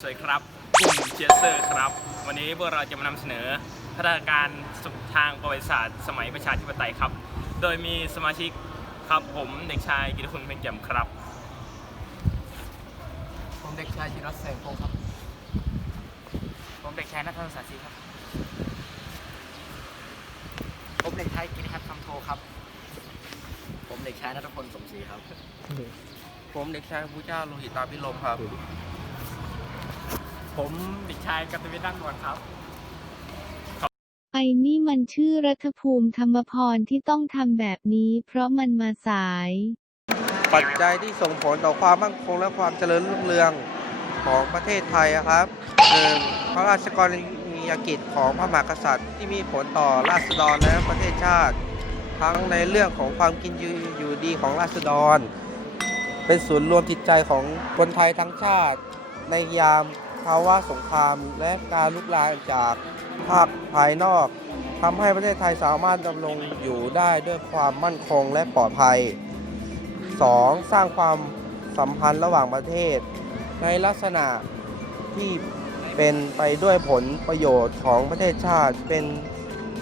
สวัสดีครับกลุ่มเชียร์เซอร์ครับ วันนี้พวกเราจะมานำเสนอพัฒนาการทางประวัติศาสตร์ สมัยประชาธิปไตยครับ โดยมีสมาชิกครับผมเด็กชายกิติคุณเพ็ญแจ่มครับ ผมเด็กชายจิรัตน์แสงพงศ์ครับ ผมเด็กชายนัทนนท์สาสีครับ ผมเด็กชายกิติพัฒน์คำโทครับ ผมเด็กชายนัทพลสมศรีครับ ผมเด็กชายผู้เจ้าโลหิตตาพิรมครับ ผมเด็กชายกัตวิทย์ดั้งนวลครับ ไอ้นี่มันชื่อรัฐภูมิธรรมพรที่ต้องทำแบบนี้เพราะมันมาสาย ปัจจัยที่ส่งผลต่อความมั่นคงและความเจริญรุ่งเรืองของประเทศไทยอะครับหนึ่งพระราชกรณียกิจของพระมหากษัตริย์ที่มีผลต่อราษฎรและประเทศชาติ ทั้งในเรื่องของความกินอยู่อยู่ดีของราษฎร เป็นศูนย์รวมจิตใจของคนไทยทั้งชาติ ในยาม ภาวะสงครามและการลุกลามจากภาคภายนอกทำให้ประเทศไทยสามารถดำรงอยู่ได้ด้วยความมั่นคงและปลอดภัย 2. สร้างความสัมพันธ์ระหว่างประเทศ ในลักษณะที่เป็นไปด้วยผลประโยชน์ของประเทศชาติเป็น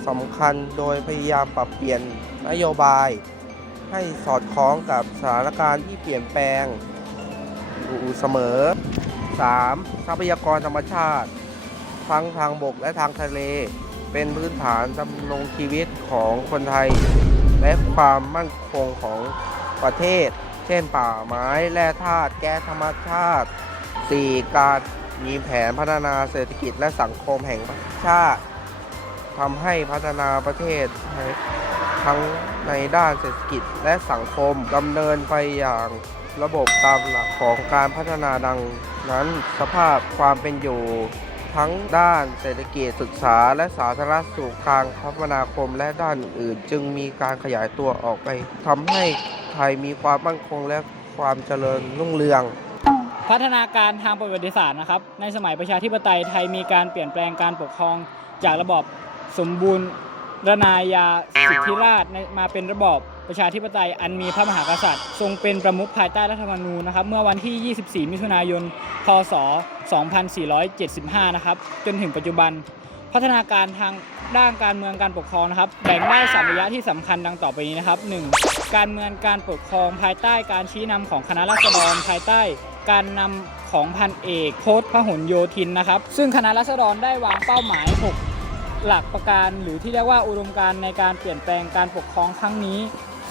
สำคัญโดยพยายามปรับเปลี่ยนนโยบาย ให้สอดคล้องกับสถานการณ์ที่เปลี่ยนแปลงอยู่เสมอ 3. ทรัพยากรธรรมชาติ ทั้งทางบกและทางทะเล เป็นพื้นฐานดำรงชีวิตของคนไทย และความมั่นคงของประเทศ เช่นป่าไม้แร่ธาตุแก๊สธรรมชาติ 4. การมีแผนพัฒนาเศรษฐกิจและสังคมแห่งชาติทำให้พัฒนาประเทศทั้งในด้านเศรษฐกิจและสังคมดำเนินไปอย่างระบบตามหลักของการพัฒนาดัง นั้นสภาพความเป็นอยู่ ทั้งด้านเศรษฐกิจศึกษา และสาธารณสุขทางคมนาคมและด้านอื่น จึงมีการขยายตัวออกไปทำให้ไทยมีความมั่นคงและความเจริญรุ่งเรืองพัฒนาการทางประวัติศาสตร์นะครับ ในสมัยประชาธิปไตยไทยมีการเปลี่ยนแปลงการปกครองจากระบอบสมบูรณ์รณาญาสิทธิราชมาเป็นระบอบ ประชาธิปไตยอันมีพระมหากษัตริย์ ทรงเป็นประมุขภายใต้รัฐธรรมนูญนะครับเมื่อวันที่ 24 มิถุนายน พศ 2475 นะครับจนถึงปัจจุบัน พัฒนาการทางด้านการเมืองการปกครองนะครับแบ่งได้สามระยะที่สำคัญดังต่อไปนี้นะครับ 1. การเมืองการปกครองภายใต้การชี้นำของคณะรัษฎรภายใต้การนำของพันเอกโคตพหลโยธินนะครับ ซึ่งคณะรัษฎรได้วางเป้าหมาย 6 หลักประการ หรือที่เรียกว่าอุดมการณ์ในการเปลี่ยนแปลงการปกครองครั้งนี้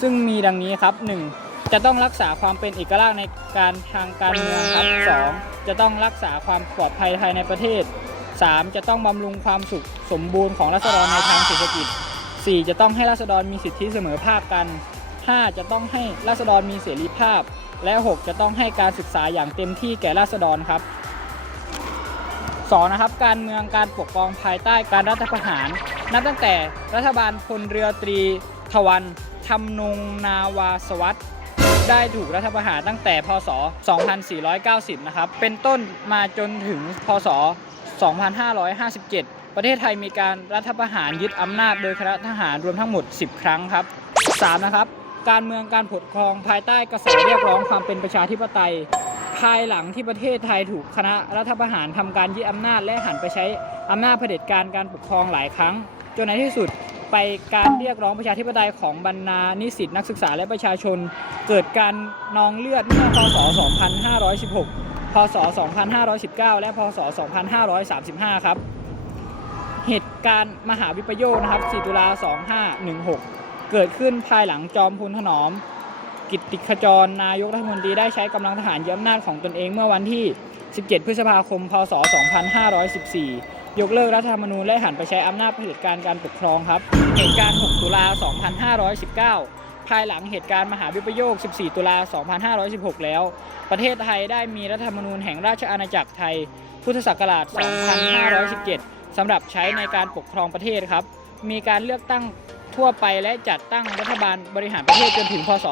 ซึ่งมีดังนี้ครับ 1. จะต้องรักษาความเป็นเอกลักษณ์ในการทางการเมืองครับ 2. จะต้องรักษาความปลอดภัยภายในประเทศ 3. จะต้องบำรุงความสุขสมบูรณ์ของรัษฎรในทางเศรษฐกิจ 4. จะต้องให้รัษฎรมีสิทธิเสมอภาคกัน 5. จะต้องให้รัษฎรมีเสรีภาพ และ 6 จะต้องให้การศึกษาอย่างเต็มที่แก่ราษฎรครับ 2. นะครับการเมืองการปกครองภายใต้การรัฐประหาร นับตั้งแต่รัฐบาลพลเรือตรีทวัน ทำนงนาวาสวัสดได้ถูกรัฐประหารตั้งแต่พศ 2490 นะครับ เป็นต้นมาจนถึงพศ 2557 ประเทศไทยมีการรัฐประหารยึดอำนาจโดยคณะทหารรวมทั้งหมด 10 ครั้งครับ 3. นะครับ การเมืองการปกครองภายใต้กระแสเรียกร้องความเป็นประชาธิปไตย ภายหลังที่ประเทศไทยถูกคณะรัฐประหารทำการยึดอำนาจและหันไปใช้อำนาจเผด็จการการปกครองหลายครั้ง จนในที่สุด ไปการเรียกร้องประชาธิปไตยของบรรดานิสิตนักศึกษาและประชาชน เกิดการนองเลือดเมื่อพศ 2516 พศ 2519 และพศ 2535 ครับ เหตุการณ์มหาวิปโยคนะครับ 4 ตุลา 2516 เกิดขึ้นภายหลังจอมพลถนอม กิตติขจร นายกรัฐมนตรีได้ใช้กำลังทหารยึดอำนาจของตนเองเมื่อวันที่ 17 พฤษภาคม พศ 2514 ยกเลิกรัฐธรรมนูญและหันไปใช้อำนาจเผด็จการการปกครองครับ เหตุการณ์ 6 ตุลา 2519 ภายหลังเหตุการณ์มหาวิปโยค 14 ตุลา 2516 แล้ว ประเทศไทยได้มีรัฐธรรมนูญแห่งราชอาณาจักรไทย พุทธศักราช 2517 สำหรับใช้ในการปกครองประเทศครับ มีการเลือกตั้งทั่วไปและจัดตั้งรัฐบาลบริหารประเทศจนถึง พศ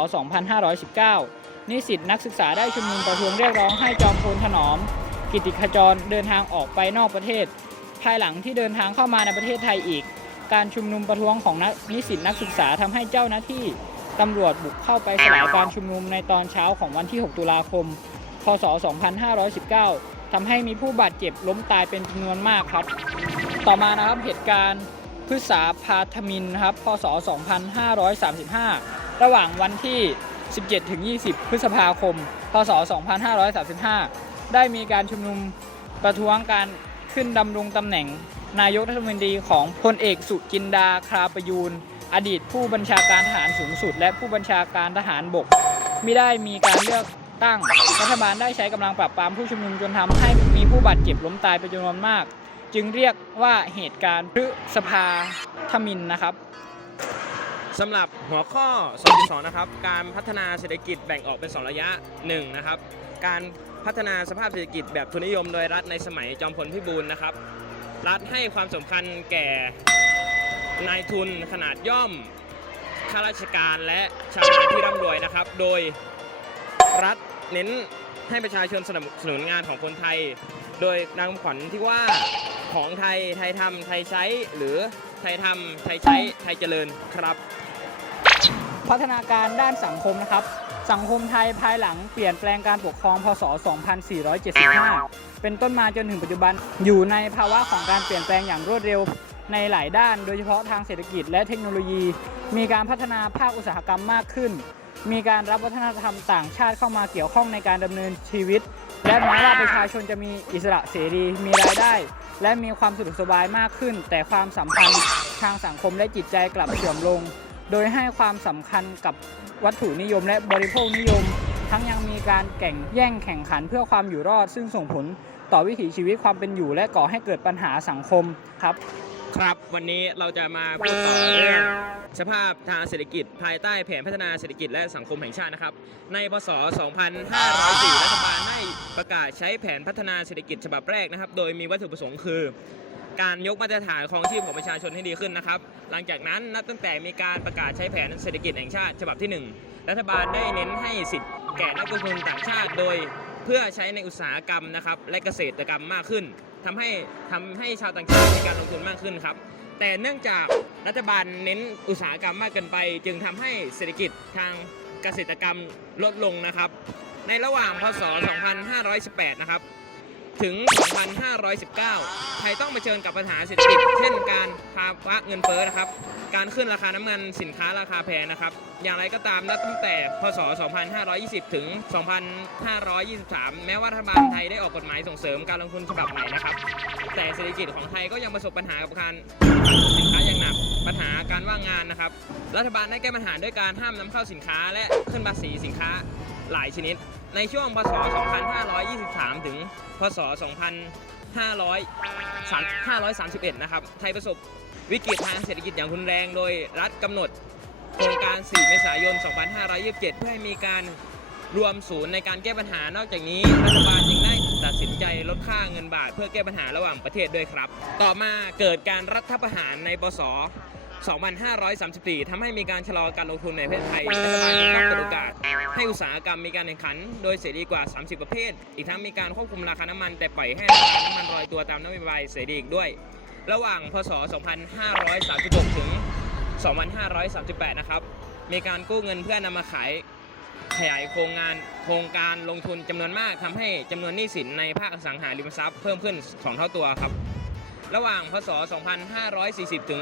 2519 นิสิตนักศึกษาได้ชุมนุมประท้วงเรียกร้องให้จอมพลถนอม กิติขจรเดินทางออกไปนอกประเทศ ภายหลังที่เดินทางเข้ามาในประเทศไทยอีก การชุมนุมประท้วงของนักนิสิตนักศึกษาทำให้เจ้าหน้าที่ตำรวจบุกเข้าไปสลายการชุมนุมในตอนเช้าของวันที่ 6 ตุลาคม พศ 2519 ทำให้มีผู้บาดเจ็บล้มตายเป็นจำนวนมากครับ ต่อมานะครับเหตุการณ์พฤษาพาธมินครับ พศ 2535 ระหว่างวันที่ 17 ถึง 20 พฤษภาคม พศ 2535 ได้มีการชุมนุมประท้วงการ ขึ้นดำรงตำแหน่ง นายกรัฐมนตรีของพลเอกสุจินดาคราประยูนอดีตผู้บัญชาการทหารสูงสุด และผู้บัญชาการทหารบก ไม่ได้มีการเลือกตั้ง รัฐบาลได้ใช้กำลังปราบปรามผู้ชุมนุมจนทำให้มีผู้บาดเจ็บล้มตายเป็นจำนวนมาก จึงเรียกว่าเหตุการณ์พฤษภาธมินนะครับ สำหรับหัวข้อ 2.2 นะครับ การพัฒนาเศรษฐกิจแบ่งออกเป็น 2 ระยะ 1 นะครับ การพัฒนาสภาพเศรษฐกิจแบบทุนนิยมโดยรัฐในสมัยจอมพลพิบูลนะครับ รัฐให้ความสำคัญแก่นายทุนขนาดย่อม ข้าราชการและชาวนาที่ร่ำรวยนะครับ โดยรัฐเน้นให้ประชาชนสนับสนุนงานของคนไทย โดยนำขวัญที่ว่าของไทย ไทยทำไทยใช้ หรือไทยทำไทยใช้ ไทยเจริญครับ พัฒนาการด้านสังคมนะครับ สังคมไทยภายหลังเปลี่ยนแปลงการปกครองพศ 2475 เป็นต้นมาจนถึงปัจจุบันอยู่ในภาวะของการเปลี่ยนแปลงอย่างรวดเร็วในหลายด้าน โดยเฉพาะทางเศรษฐกิจและเทคโนโลยี มีการพัฒนาภาคอุตสาหกรรมมากขึ้น มีการรับวัฒนธรรมต่างชาติเข้ามาเกี่ยวข้องในการดำเนินชีวิต และแม้ว่าประชาชนจะมีอิสระเสรี มีรายได้ และมีความสะดวกสบายมากขึ้น แต่ความสัมพันธ์ทางสังคมและจิตใจกลับเสื่อมลง โดยให้ความสำคัญกับวัตถุนิยมและบริโภคนิยม ทั้งยังมีการแข่งแย่งแข่งขันเพื่อความอยู่รอด ซึ่งส่งผลต่อวิถีชีวิตความเป็นอยู่ และก่อให้เกิดปัญหาสังคมครับครับวันนี้เราจะมาพูดต่อเรื่องสภาพทางเศรษฐกิจ ภายใต้แผนพัฒนาเศรษฐกิจและสังคมแห่งชาตินะครับ ในพศ 2504 รัฐบาลได้ประกาศใช้แผนพัฒนาเศรษฐกิจฉบับแรกนะครับ โดยมีวัตถุประสงค์คือ การยกมาตรฐานของชีพของประชาชนให้ดีขึ้นนะครับ หลังจากนั้นนับตั้งแต่มีการประกาศใช้แผนเศรษฐกิจแห่งชาติ ฉบับที่ 1 รัฐบาลได้เน้นให้สิทธิ์แก่นักลงทุนต่างชาติ โดยเพื่อใช้ในอุตสาหกรรมนะครับและเกษตรกรรมมากขึ้นทำให้ทำให้ชาวต่างชาติมีการลงทุนมากขึ้นครับ แต่เนื่องจากรัฐบาลเน้นอุตสาหกรรมมากเกินไป จึงทำให้เศรษฐกิจทางเกษตรกรรมลดลงนะครับ ในระหว่างพศ 2518 นะครับ ถึง 2519 ไทยต้องเผชิญกับปัญหาเศรษฐกิจ เช่นการภาวะเงินเฟ้อนะครับ การขึ้นราคาน้ำมันสินค้าราคาแพงนะครับ อย่างไรก็ตามนับตั้งแต่ พศ 2520 ถึง 2523 แม้ว่ารัฐบาลไทยได้ออกกฎหมายส่งเสริมการลงทุนฉบับใหม่นะครับ แต่เศรษฐกิจของไทยก็ยังประสบปัญหากับการสินค้าอย่างหนัก ปัญหาการว่างงานนะครับ รัฐบาลได้แก้ปัญหาด้วยการห้ามนำเข้าสินค้า และขึ้นภาษีสินค้าหลายชนิด ในช่วงพศ 2523 ถึง พศ 2531 นะครับ ไทยประสบวิกฤตทางเศรษฐกิจอย่างรุนแรง โดยรัฐกำหนดโครงการ 4 เมษายน 2527 เพื่อให้มีการรวมศูนย์ในการแก้ปัญหา นอกจากนี้รัฐบาลยังได้ตัดสินใจลดค่าเงินบาท เพื่อแก้ปัญหาระหว่างประเทศด้วยครับ ต่อมาเกิดการรัฐประหารในปศ 2534ทำให้มีการชะลอการลงทุนในประเทศไทยรัฐบาลจึงต้องเปิดโอกาส ให้อุตสาหกรรมมีการแข่งขัน โดยเสรีกว่า 30 ประเภท อีกทั้งมีการควบคุมราคาน้ำมัน แต่ปล่อยให้ราคาน้ำมันลอยตัวตามนโยบายเสรีอีกด้วย ระหว่างพศ 2536 ถึง 2538 นะครับ มีการกู้เงินเพื่อนำมาขายขยายโครงงานโครงการลงทุนจำนวนมากทำให้จำนวนหนี้สินในภาคอสังหาริมทรัพย์เพิ่มขึ้น 2 เท่าตัวครับ ระหว่างพศ 2540 ถึง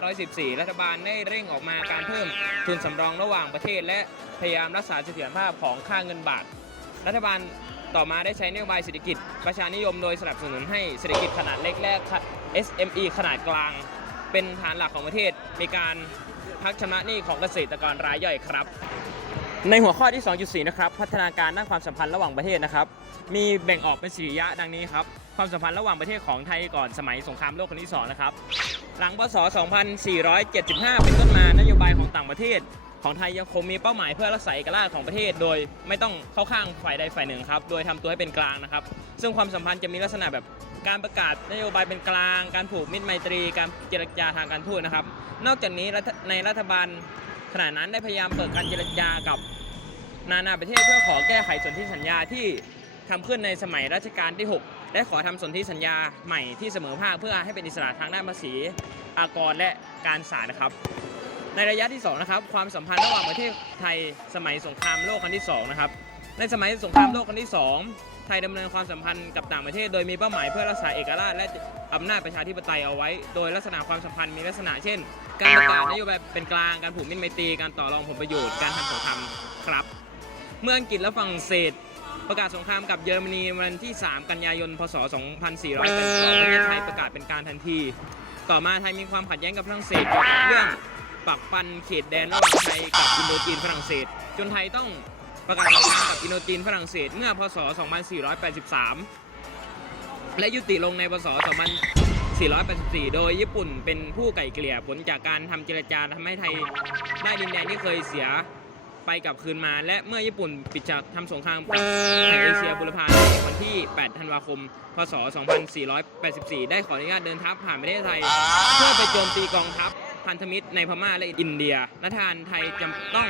2514 รัฐบาลได้เร่งออกมาการเพิ่มทุนสำรองระหว่างประเทศ และพยายามรักษาเสถียรภาพของค่าเงินบาท รัฐบาลต่อมาได้ใช้นโยบายเศรษฐกิจ ประชานิยมโดยสนับสนุนให้เศรษฐกิจขนาดเล็กและ SME ขนาดกลาง เป็นฐานหลักของประเทศ มีการพักชำระหนี้ของเกษตรกรรายย่อยครับ ในหัวข้อที่ 2.4 นะครับ พัฒนาการด้านความสัมพันธ์ระหว่างประเทศนะครับ มีแบ่งออกเป็นสี่ระยะดังนี้ครับ ความสัมพันธ์ระหว่างประเทศของไทยก่อนสมัยสงครามโลกครั้งที่2นะครับหลังพศ 2475 เป็นต้นมานโยบายของต่างประเทศ ของไทยยังคงมีเป้าหมายเพื่อรักษาเอกราชของประเทศ โดยไม่ต้องเข้าข้างฝ่ายใดฝ่ายหนึ่งครับโดยทำตัวให้เป็นกลางนะครับ ซึ่งความสัมพันธ์จะมีลักษณะแบบการประกาศนโยบายเป็นกลาง การผูกมิตรไมตรี การเจรจาทางการทูตนะครับ นอกจากนี้ในรัฐบาลขณะนั้นได้พยายามเปิดการเจรจากับนานาประเทศเพื่อขอแก้ไขสนธิสัญญาที่ทำขึ้นในสมัยรัชกาลที่ 6 และขอทำสนธิสัญญาใหม่ที่เสมอภาคเพื่อให้เป็นอิสระทางด้านภาษีอากรและการศาลนะครับในระยะที่2นะครับความสัมพันธ์ระหว่างประเทศไทยสมัยสงครามโลกครั้งที่2นะครับในสมัยสงครามโลกครั้งที่ 2 ไทยดำเนินความสัมพันธ์กับต่างประเทศ โดยมีเป้าหมายเพื่อรักษาเอกราชและอำนาจประชาธิปไตยเอาไว้ โดยลักษณะความสัมพันธ์มีลักษณะเช่น การประกาศนโยบายเป็นกลางการผูกมิตรไมตรีการต่อรองผลประโยชน์การทำสงครามครับ เมื่ออังกฤษและฝรั่งเศส ประกาศสงครามกับเยอรมนีวันที่ 3 กันยายน พศ 2482ประเทศไทยประกาศเป็นการทันที ต่อมาไทยมีความขัดแย้งกับฝรั่งเศสเกี่ยวกับเรื่องปักปันเขตแดนระหว่างไทยกับอินโดจีนฝรั่งเศส จนไทยต้องประกาศสงครามกับอินโดจีนฝรั่งเศสเมื่อพศ 2483 และยุติลงในพศ 2484 โดยญี่ปุ่นเป็นผู้ไก่เกลี่ยผลจากการทำเจรจาทำให้ไทยได้ดินแดนที่เคยเสีย ไปกลับคืนมา และเมื่อญี่ปุ่นปิดฉากทำสงครามในเอเชียบุรพาในวันที่ 8 ธันวาคม พศ 2484 ได้ขออนุญาตเดินทัพผ่านประเทศไทย เพื่อไปโจมตีกองทัพพันธมิตรในพม่าและอินเดียรัฐบาลไทยจำต้อง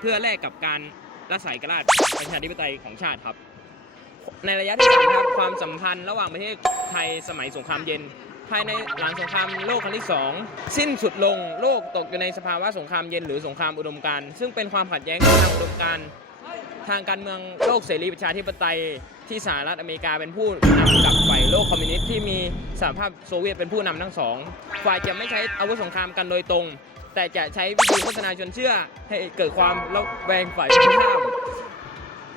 เพื่อแลกกับการรักษาเอกราชประชาธิปไตยของชาติครับ ในระยะที่สามครับความสัมพันธ์ระหว่างประเทศไทยสมัยสงครามเย็น ภายในหลังสงครามโลกครั้งที่สองสิ้นสุดลงโลกตกอยู่ในสภาวะสงครามเย็นหรือสงครามอุดมการณ์ซึ่งเป็นความขัดแย้งทางอุดมการณ์ทางการเมืองโลกเสรีประชาธิปไตยที่สหรัฐอเมริกาเป็นผู้นำกับฝ่ายโลกคอมมิวนิสต์ที่มีสหภาพโซเวียตเป็นผู้นำทั้งสองฝ่ายจะไม่ใช้อาวุธสงครามกันโดยตรง แต่จะใช้วิธีโฆษณาชวนเชื่อให้เกิดความระแวงฝ่ายตรงข้าม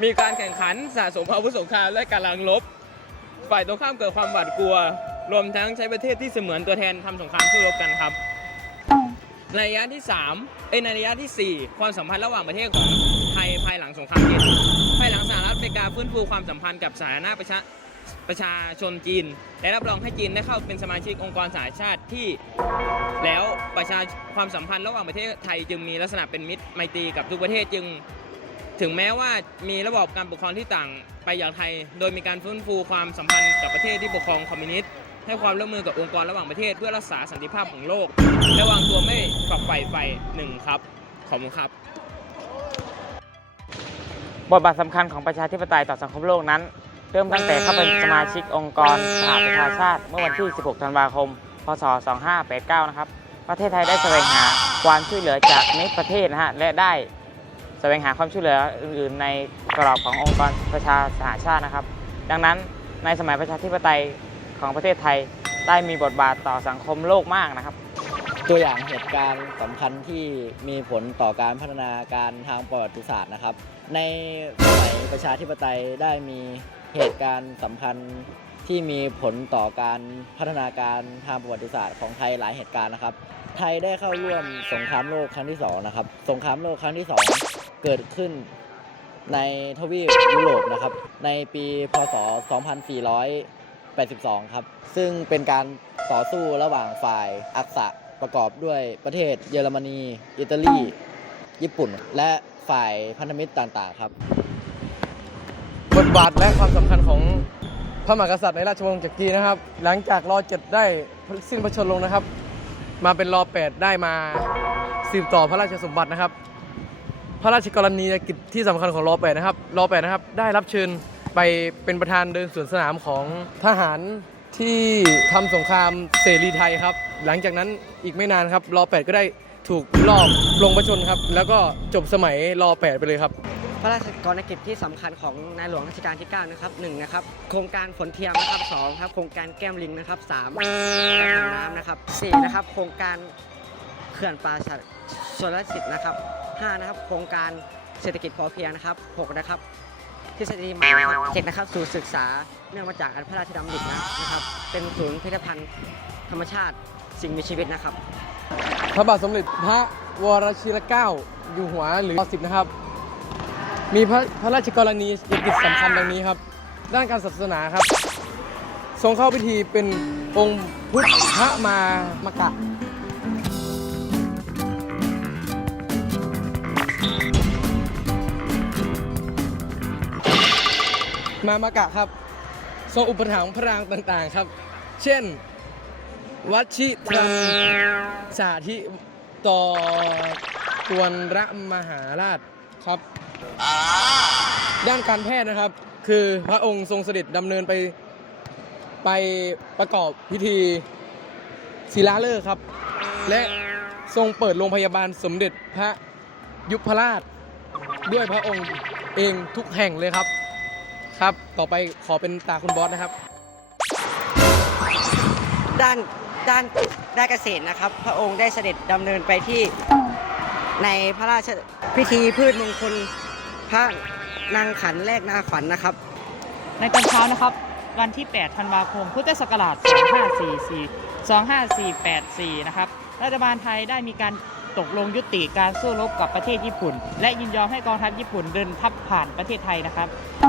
มีการแข่งขันสะสมอาวุธสงครามและการลังลบ ฝ่ายตรงข้ามเกิดความหวาดกลัว รวมทั้งใช้ประเทศที่เสมือนตัวแทนทำสงครามสู้รบกันครับ ในระยะที่3เอ้ในระยะทีสี่ 4 ความสัมพันธ์ระหว่างประเทศของไทยภายหลังสงครามเย็นภายหลังสหรัฐอเมริกาฟื้นฟูความสัมพันธ์กับสาธารณประชาประชาชนจีน และรับรองให้จีนได้เข้าเป็นสมาชิกองค์กรสหชาติที่ แล้วประชาความสัมพันธ์ระหว่างประเทศไทยจึงมีลักษณะเป็นมิตรไมตรีกับทุกประเทศจึง ถึงแม้ว่ามีระบบการปกครองที่ต่างไปอย่างไทย โดยมีการฟื้นฟูความสัมพันธ์กับประเทศที่ปกครองคอมมิวนิสต์ ให้ความร่วมมือกับองค์กรระหว่างประเทศ เพื่อรักษาสันติภาพของโลกและวางตัวไม่ฝักใฝ่ฝ่ายหนึ่งครับ ขอบคุณครับ บทบาทสำคัญของประชาธิปไตยต่อสังคมโลกนั้น เริ่มตั้งแต่เข้าเป็นสมาชิกองค์กรสหประชาชาติ เมื่อวันที่ 16 ธันวาคม พศ 2589 นะครับ ประเทศไทยได้แสวงหาความช่วยเหลือจากมิประเทศนะฮะ และได้แสวงหาความช่วยเหลืออื่นๆ ในกรอบขององค์กรประชาสหชาตินะครับ ดังนั้นในสมัยประชาธิปไตย ของประเทศไทยได้มีบทบาทต่อสังคมโลกมากนะครับ ตัวอย่างเหตุการณ์สำคัญที่มีผลต่อการพัฒนาการทางประวัติศาสตร์นะครับ ในสมัยประชาธิปไตยได้มีเหตุการณ์สำคัญที่มีผลต่อการพัฒนาการทางประวัติศาสตร์ของไทยหลายเหตุการณ์นะครับ ไทยได้เข้าร่วมสงครามโลกครั้งที่สองนะครับ สงครามโลกครั้งที่สองเกิดขึ้นในทวีปยุโรปนะครับ ในปี พศ 2400 82 ครับ ซึ่งเป็นการต่อสู้ระหว่างฝ่ายอักษะประกอบด้วยประเทศเยอรมนี อิตาลี ญี่ปุ่น และฝ่ายพันธมิตรต่างๆ ครับ บทบาทและความสำคัญของพระมหากษัตริย์ในราชวงศ์จักรีนะครับ หลังจากรอเจ็ดได้สิ้นพระชนม์ลงนะครับ มาเป็นรอแปดได้มาสืบต่อพระราชสมบัตินะครับ พระราชกรณียกิจที่สำคัญของรอแปดนะครับรอแปดนะครับ ได้รับเชิญ ไปเป็นประธานเดินสวนสนามของทหารที่ทำสงครามเสรีไทยครับ หลังจากนั้นอีกไม่นานครับรอแปดก็ได้ถูกลอบลงประชนครับ แล้วก็จบสมัยรอแปดไปเลยครับ พระราชกรณกิจที่สำคัญของในหลวงรัชกาลที่ 9 นะครับ1นะครับ โครงการฝนเทียมนะครับ2ครับ โครงการแก้มลิงนะครับ3การทางน้ำนะครับ4นะครับ โครงการเขื่อนป่าชชลสิทธิ์นะครับ5นะครับ โครงการเศรษฐกิจพอเพียงนะครับ6นะครับ ทฤษฎีใหม่นะครับเจ็ดนะครับศูนย์ศึกษาเนื่องมาจากอันพระราชดำรินะนะครับ เป็นศูนย์พิพิธภัณฑ์ธรรมชาติสิ่งมีชีวิตนะครับ พระบาทสมเด็จพระวรชิรเกล้าอยู่หัวหรือรสิบนะครับ มีพระพระราชกรณียกิจสำคัญดังนี้ครับ ด้านการศาสนาครับ ทรงเข้าพิธีเป็นองค์พุทธมามกะ มามกะครับทรงอุปถัมภ์พระรางต่างๆครับ เช่น วัชิธรรมสาธิต่อกวนระมหาราชครับ ด้านการแพทย์นะครับ คือพระองค์ทรงเสด็จดำเนินไปไปประกอบพิธีศิลาฤกษ์ครับ และทรงเปิดโรงพยาบาลสมเด็จพระยุพราช ด้วยพระองค์เองทุกแห่งเลยครับ ครับ ต่อไปขอเป็นตาคุณบอสนะครับ ด้านด้านด้านเกษตรนะครับ พระองค์ได้เสด็จดำเนินไปที่ในพระราชพิธีพืชมงคลพระนางขันแรกนาขวัญนะครับ ในตอนเช้านะครับ วันที่ 8 ธันวาคม พุทธศักราช 2544 2584 นะครับ รัฐบาลไทยได้มีการ ตกลงยุติการสู้รบกับประเทศญี่ปุ่น และยินยอมให้กองทัพญี่ปุ่นเดินทัพผ่านประเทศไทยนะครับ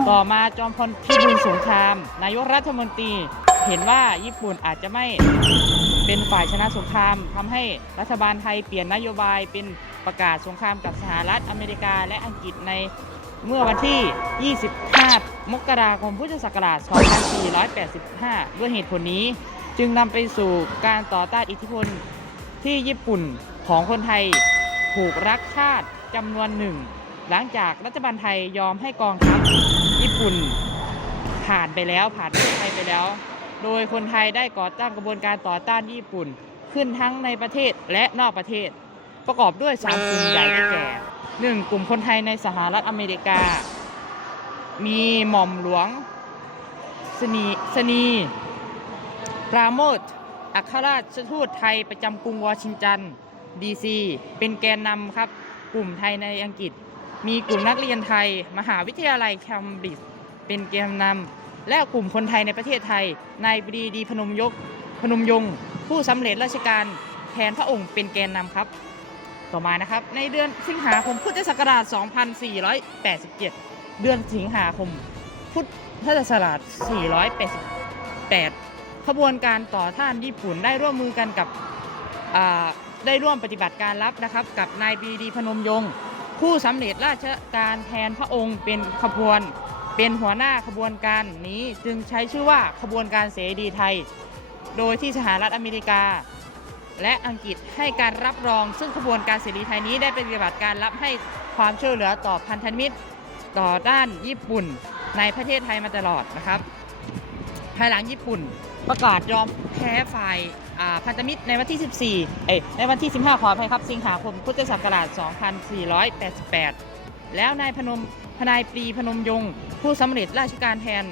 ต่อมาจอมพลพิบูลสงคราม นายกรัฐมนตรีเห็นว่าญี่ปุ่นอาจจะไม่เป็นฝ่ายชนะสงครามทำให้รัฐบาลไทยเปลี่ยนนโยบายเป็นประกาศสงครามกับสหรัฐอเมริกาและอังกฤษในเมื่อวันที่ 25 มกราคม พุทธศักราช 2485 ด้วยเหตุผลนี้ จึงนำไปสู่การต่อต้านอิทธิพลที่ญี่ปุ่น ของคนไทยผูกรักชาติจำนวนหนึ่ง หลังจากรัฐบาลไทยยอมให้กองทัพญี่ปุ่นผ่านไปแล้วผ่านประเทศไทยไปแล้ว โดยคนไทยได้ก่อตั้งกระบวนการต่อต้านญี่ปุ่นขึ้นทั้งในประเทศและนอกประเทศ ประกอบด้วยสามกลุ่มใหญ่ได้แก่หนึ่งกลุ่มคนไทยในสหรัฐอเมริกา มีหม่อมหลวงสนีสนีปราโมทอัครราชทูตไทยประจำกรุงวอชิงตัน ดีซีเป็นแกนนำครับ กลุ่มไทยในอังกฤษ มีกลุ่มนักเรียนไทย มหาวิทยาลัยแคมบริดจ์เป็นแกนนำและกลุ่มคนไทยในประเทศไทยนายปรีดีพนมยกพนมยงค์ผู้สำเร็จราชการแทนพระองค์เป็นแกนนำครับ ต่อมานะครับ ในเดือนสิงหาคมพุทธศักราช 2487 เดือนสิงหาคม พุทธศักราช 488 ขบวนการต่อต้านญี่ปุ่นได้ร่วมมือกันกับ ได้ร่วมปฏิบัติการลับนะครับ กับนายปีดีพนมยงค์ผู้สำเร็จราชการแทนพระองค์เป็นขบวน เป็นหัวหน้าขบวนการนี้จึงใช้ชื่อว่าขบวนการเสรีไทย โดยที่สหรัฐอเมริกา และอังกฤษให้การรับรอง ซึ่งขบวนการเสรีไทยนี้ได้ปฏิบัติการรับให้ความช่วยเหลือต่อพันธมิตร ต่อด้านญี่ปุ่นในประเทศไทยมาตลอดนะครับ ภายหลังญี่ปุ่นประกาศยอมแพ้ฝ่าย พันธมิตรในวันที่ 14 เอ้ยในวันที่ 15 ขออภัยครับ สิงหาคม พุทธศักราช 2488 แล้วนายพนมพนายปรีพนมยงค์ผู้สำเร็จราชการแทน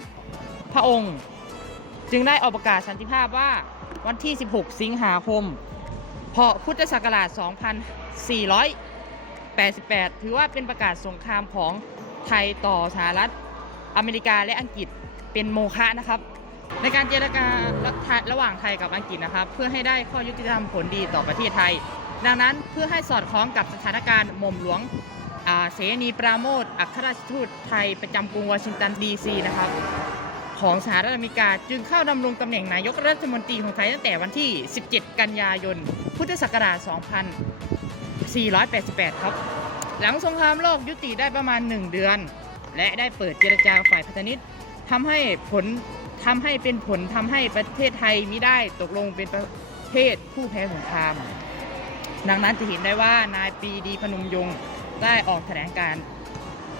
พระองค์ จึงได้ออกประกาศสันติภาพว่าวันที่ 16 สิงหาคมพอพุทธศักราช 2488 ถือว่าเป็นประกาศสงครามของไทยต่อสหรัฐอเมริกาและอังกฤษเป็นโมฆะนะครับ ในการเจรจาระหว่างไทยกับอังกฤษนะครับ เพื่อให้ได้ข้อยุติธรรมผลดีต่อประเทศไทย ดังนั้นเพื่อให้สอดคล้องกับสถานการณ์หม่อมหลวงอ่าเสนีปราโมทอัครราชทูตไทยประจำกรุงวอชิงตันดีซีนะครับของสหรัฐอเมริกาจึงเข้าดำรงตำแหน่งนายกรัฐมนตรีของไทยตั้งแต่วันที่ 17 กันยายน พุทธศักราช 2488 ครับ หลังสงครามโลกยุติได้ประมาณ 1 เดือน และได้เปิดเจรจาฝ่ายพันธมิตรทำให้ผล ทำให้เป็นผลทำให้ประเทศไทยมิได้ตกลงเป็นประเทศผู้แพ้สงคราม ดังนั้นจะเห็นได้ว่านายปีดีพนมยงค์ได้ออกแถลงการ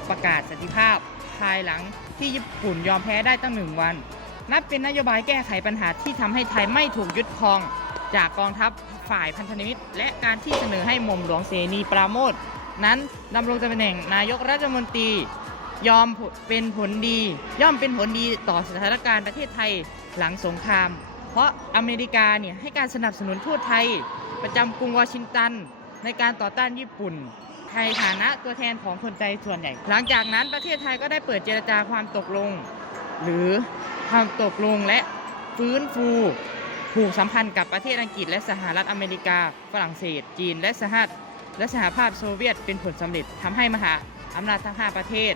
ประกาศสันติภาพภายหลังที่ญี่ปุ่นยอมแพ้ได้ตั้งหนึ่งวัน นับเป็นนโยบายแก้ไขปัญหาที่ทำให้ไทยไม่ถูกยึดครองจากกองทัพฝ่ายพันธมิตร และการที่เสนอให้หม่อมหลวงเสนีปราโมทนั้นดำรงตำแหน่งนายกรัฐมนตรี ยอมเป็นผลดี ย่อมเป็นผลดีต่อสถานการณ์ประเทศไทยหลังสงคราม เพราะอเมริกาเนี่ยให้การสนับสนุนทูตไทย ประจำกรุงวอชิงตัน ในการต่อต้านญี่ปุ่นในฐานะตัวแทนของคนไทยส่วนใหญ่ หลังจากนั้นประเทศไทยก็ได้เปิดเจรจาความตกลง หรือความตกลงและฟื้นฟูผูกสัมพันธ์กับประเทศอังกฤษและสหรัฐอเมริกา ฝรั่งเศส จีน และสหรัฐและสหภาพโซเวียตเป็นผลสำเร็จทำให้มหา อำนาจทั้ง 5 ประเทศ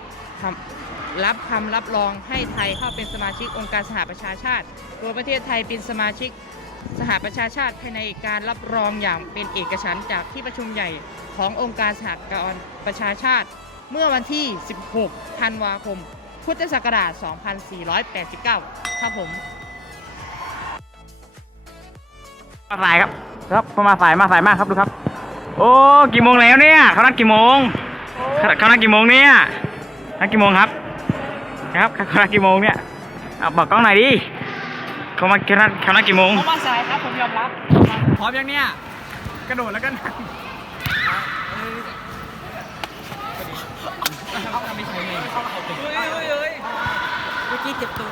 รับคำรับรองให้ไทยเข้าเป็นสมาชิกองค์การสหประชาชาติ โดยประเทศไทยเป็นสมาชิกสหประชาชาติภายในการรับรองอย่างเป็นเอกฉันท์จากที่ประชุมใหญ่ขององค์การสหประชาชาติ เมื่อวันที่ 16 ธันวาคม พุทธศักราช 2489 ครับผมมาสายครับ ครับพอมาสายมาสายมากครับดูครับ โอ้ กี่โมงแล้วเนี่ยเขานัดกี่โมง เข้านักกี่โมงเนี่ยนักกี่โมงครับครับเข้านักกี่โมงเนี่ยเอาบอกกล้องหน่อยดิเขามาเข้านักเข้านักกี่โมงผมมาสายครับผมยอมรับพร้อมยังเนี่ยกระโดดแล้วก็นั่งไม่ใเมื่อกี้เจ็บตัว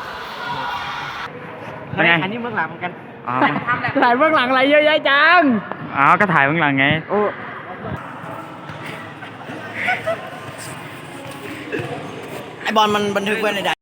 อันนี้เบื้องหลังเหมือนกันถ่ายเบื้องหลังอะไรเยอะแยะจังอ๋อก็ถ่ายเบื้องหลังไง โอ้ ไอบอลมันบันทึกไว้ในใด